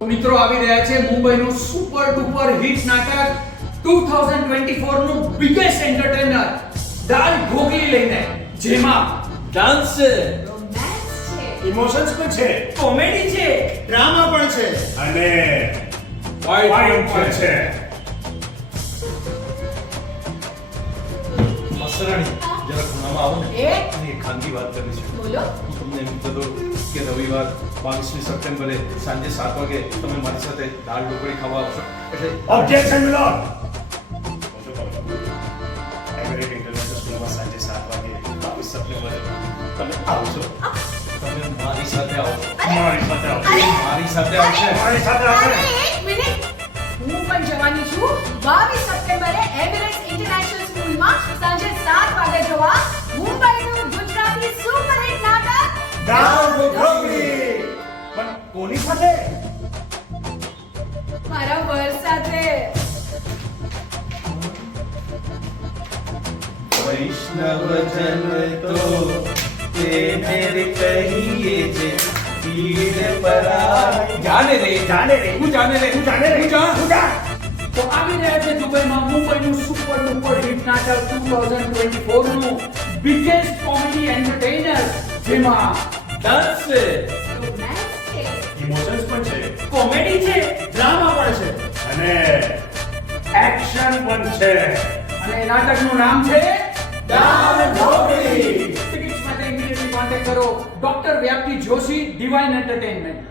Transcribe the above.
મિત્રો આવી રહ્યા છે મુંબઈનું સુપર ડુપર હિટ નાટક 2024 નું બિગેસ્ટ એન્ટરટેનર દાલ ઢોકળી લઈને, જેમાં ડાન્સ છે, રોમાન્સ છે, ઇમોશન્સ પણ છે, કોમેડી છે, ડ્રામા પણ છે અને ફાઇટ પણ છે. મસરાણી જરા ખૂણામાં આવો ને. એ અને એક ખાનગી વાત કરવી છે. બોલો. હું તમને એમ કહેતો કે રવિવાર 22મી સપ્ટેમ્બરે સાંજે 7 વાગે તમે મારી સાથે દાળ ઢોકળી ખાવા આવશો. એટલે ઓબ્જેક્શન મિલોડ. એવરેટ ઇન્ટરનેશનલ સ્કૂલમાં સાંજે 7 વાગે 22 સપ્ટેમ્બરે તમે આવશો. તમે મારી સાથે આવશો. મારી સાથે આવશો. મારી સાથે આવશે. મારી સાથે આવશે. અરે એક મિનિટ, હું પણ જવાની છું 22 સપ્ટેમ્બરે એમિરેટ્સ ઇન્ટરનેશનલ સ્કૂલમાં સાંજે 7 વાગે જોવા મુંબઈનું ગુજરાતી સુપરહિટ નાટક દાલ ઢોકળી. પણ કોની સાથે? મારા વર સાથે. વૈષ્ણવજન તો તેને કહીએ જે પીડ પરાઈ. જાને રે, જાને રે. હું જાને રે, હું જાને રે. હું જા. હું જા. તો આવી રહ્યા છે દુબઈમાં મુંબઈનું સુપર ડુપર હિટ નાટક 2024 નું બિગેસ્ટ કોમેડી એન્ટરટેનર, જેમાં ડાન્સ છે, રોમાન્સ છે, ઇમોશન્સ પણ છે, કોમેડી છે, ડ્રામા પણ છે અને એક્શન પણ છે. અને નાટકનું નામ છે દાલ ઢોકળી. ટિકિટ્સ માટે ઇમિડિયેટલી કોન્ટેક્ટ કરો ડોક્ટર વ્યાપ્તિ જોશી, ડિવાઇન એન્ટરટેનમેન્ટ.